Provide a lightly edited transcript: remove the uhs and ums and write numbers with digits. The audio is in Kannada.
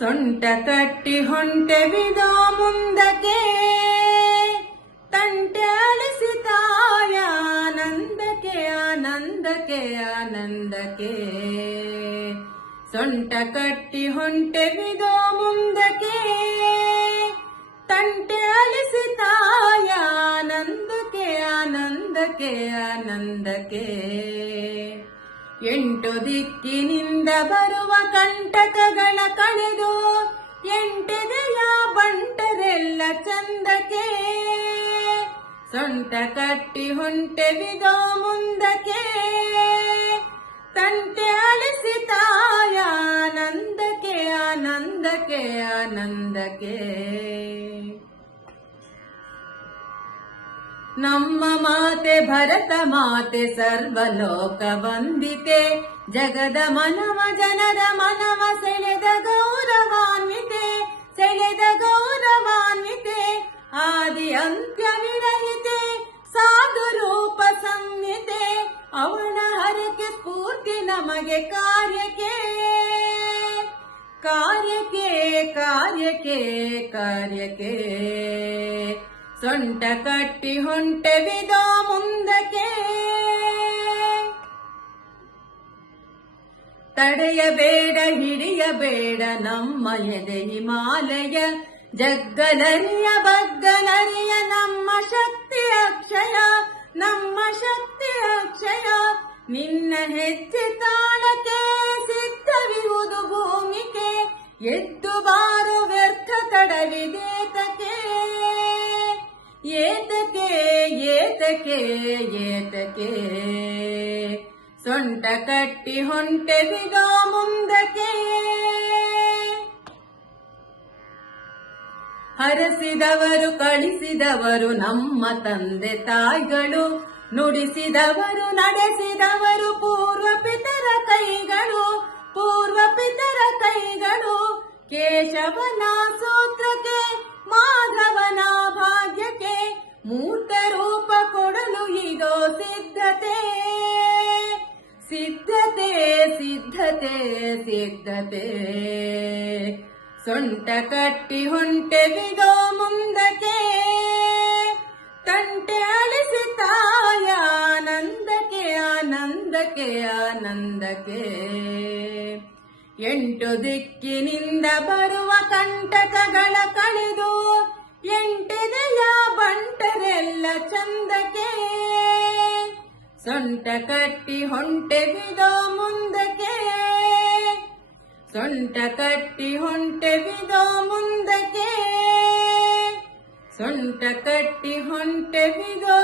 ಸೊಂಟ ಕಟ್ಟಿ ಹೊಂಟೆವಿದೋ ಮುಂದಕ್ಕೆ, ತಂಟೆ ಅಳಿಸಿತಾಯ ಆನಂದಕ್ಕೆ ಆನಂದಕ್ಕೆ ಆನಂದಕ್ಕೆ. ಸೊಂಟ ಕಟ್ಟಿ ಹೊಂಟೆವಿದೋ ಮುಂದಕ್ಕೆ, ತಂಟೆ ಅಳಿಸಿತಾಯ ಆನಂದಕ್ಕೆ ಆನಂದಕ್ಕೆ ಆನಂದಕ್ಕೆ. ಎಂಟು ದಿಕ್ಕಿನಿಂದ ಬರುವ ಕಂಟಕಗಳ ಕಳೆದು, ಎಂಟೆದೆಯ ಬಂಟರೆಲ್ಲ ಚಂದಕ್ಕೆ. ಸೊಂಟ ಕಟ್ಟಿ ಹೊಂಟೆವಿದೋ ಮುಂದಕ್ಕೆ, ತಂಟೆ ಅಳಿಸಿತಾಯ ಆನಂದಕ್ಕೆ ಆನಂದಕ್ಕೆ ಆನಂದಕ್ಕೆ. ನಮ್ಮ ಮಾತೆ ಭರತ ಮಾತೆ ಸರ್ವಲೋಕ ವಂದಿತೆ, ಜಗದ ಮನವ ಜನರ ಮನವ ಸೆಳೆದ ಗೌರವಾನ್ವಿತೆ, ಸೆಳೆದ ಗೌರವಾನ್ವಿತೆ. ಆದಿ ಅಂತ್ಯವಿರಹಿತೆ ಸಾಧು ರೂಪ ಸಂಹಿತೆ, ಅವಳ ಹರಕೆ ಸ್ಫೂರ್ತಿ ನಮಗೆ ಕಾರ್ಯಕ್ಕೆ ಕಾರ್ಯಕ್ಕೆ ಕಾರ್ಯಕ್ಕೆ ಕಾರ್ಯಕ್ಕೆ. ಸೊಂಟ ಕಟ್ಟಿ ಹೊಂಟೆವಿದೋ ಮುಂದಕ್ಕೆ, ತಡೆಯಬೇಡ ಹಿಡಿಯಬೇಡ ನಮ್ಮ ಎದೆ ಹಿಮಾಲಯ. ಜಗ್ಗಲರಿಯ ಬಗ್ಗಲರಿಯ ನಮ್ಮ ಶಕ್ತಿ ಅಕ್ಷಯ, ನಮ್ಮ ಶಕ್ತಿ ಅಕ್ಷಯ. ನಿನ್ನ ಹೆಜ್ಜೆ ತಾಳಕ್ಕೆ ಸಿದ್ಧವಿರುವುದು ಭೂಮಿಗೆ, ಎದ್ದು ಬಾರು ವ್ಯರ್ಥ ತಡವಿದೇತಕ್ಕೆ ಏತಕ್ಕೆ ಏತಕ್ಕೆ ಏತಕ್ಕೆ. ಸೊಂಟ ಕಟ್ಟಿ ಹೊಂಟೆವಿದೋ ಮುಂದಕ್ಕೆ, ಹರಸಿದವರು ಕಳಿಸಿದವರು ನಮ್ಮ ತಂದೆ ತಾಯಿಗಳು, ನುಡಿಸಿದವರು ನಡೆಸಿದವರು ಪೂರ್ವ ಪಿತರ ಕೈಗಳು, ಪೂರ್ವ ಪಿತರ ಕೈಗಳು. ಕೇಶವನ ಸೂತ್ರಕ್ಕೆ ಮಾಧವನ ಭಾಗ್ಯಕ್ಕೆ, ಮೂರ್ತ ರೂಪ ಕೊಡಲು ಇದೋ ಸಿದ್ಧತೆ ಸಿದ್ಧತೆ ಸಿದ್ಧತೆ ಸಿದ್ಧತೆ. ಸೊಂಟ ಕಟ್ಟಿ ಹೊಂಟೆವಿದೋ ಮುಂದಕ್ಕೆ, ತಂಟೆ ಅಳಿಸಿತಾಯ ಆನಂದಕ್ಕೆ ಆನಂದಕ್ಕೆ ಆನಂದಕ್ಕೆ. ಎಂಟು ದಿಕ್ಕಿನಿಂದ ಬರುವ ಕಂಟಕಗಳ ಕಳೆದು, ಎಂಟೆದೆಯ ಬಂಟರೆಲ್ಲ ಚಂದಕ್ಕೆ. ಸೊಂಟ ಕಟ್ಟಿ ಹೊಂಟೆವಿದೋ ಮುಂದಕ್ಕೆ, ಸೊಂಟ ಕಟ್ಟಿ ಹೊಂಟೆವಿದೋ ಮುಂದಕ್ಕೆ, ಸೊಂಟ ಕಟ್ಟಿ ಹೊಂಟೆವಿದೋ